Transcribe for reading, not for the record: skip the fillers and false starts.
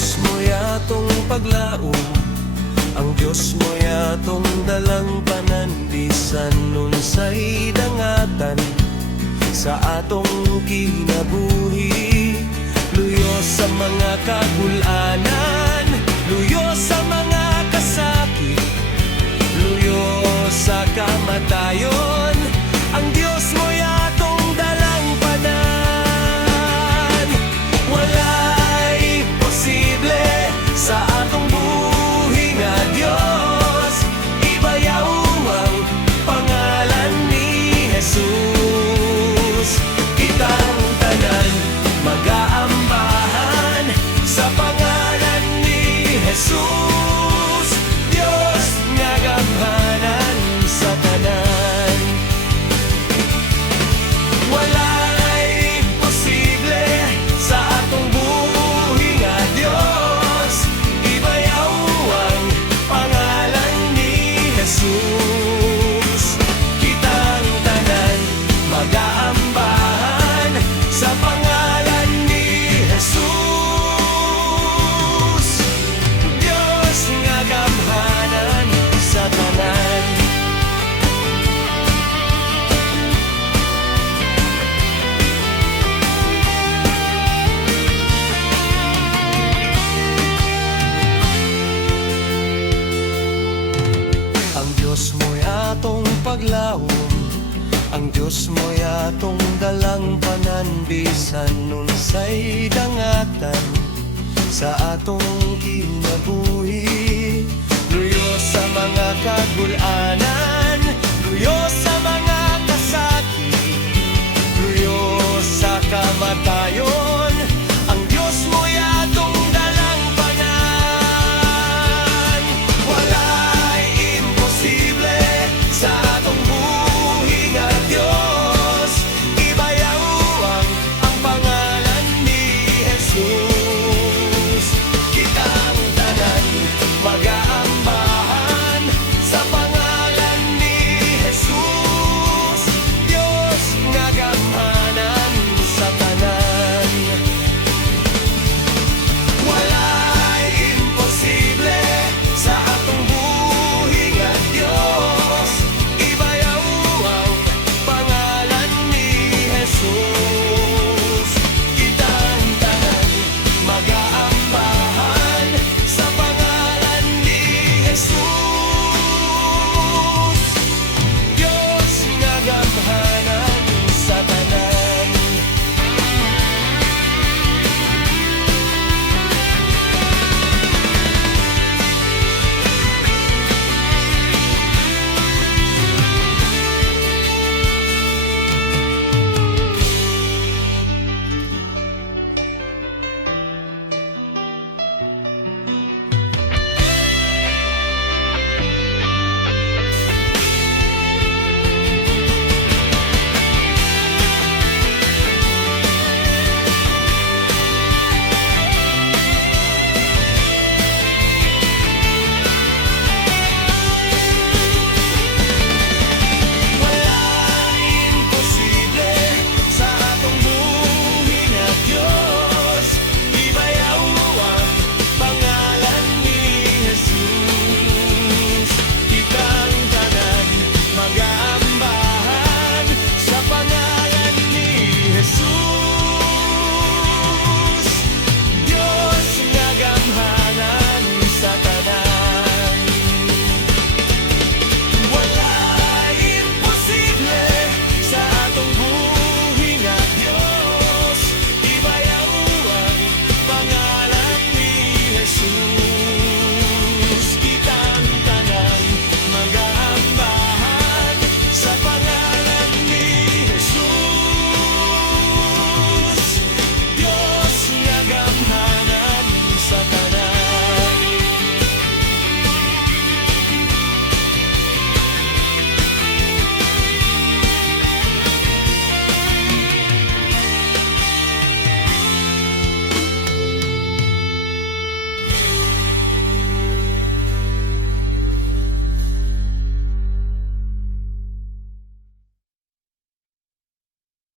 Diyos mo yatong paglaom, ang Diyos mo yatong dalang panandisan nun sa'y dangatan sa atong kinabuhi. Luyo sa mga kagulanan, luyo sa mga kasakit, luyo sa kamatayon, ang Diyos mo yatong dalang panan. Wala'y posible sa atong buhi nga Diyos, ibayaw ang pangalan ni Jesus. Kitang tanan mag-aambahan sa pangalan ni Jesus, Diyos nga gamhanan sa tanan. Wala'y posible sa atong buhi nga Diyos, ibayaw ang pangalan ni Jesus. Kitang tanan mag-aambahan sa pangalan ni Jesus, Diyos nga gamhanan sa tanan. Ang Diyos mo'y atong paglaom, ang Diyos mo yatong dalang pananbisan nun sa'y dangatan sa atong kinabuhi. Luyo sa mga kagulanan,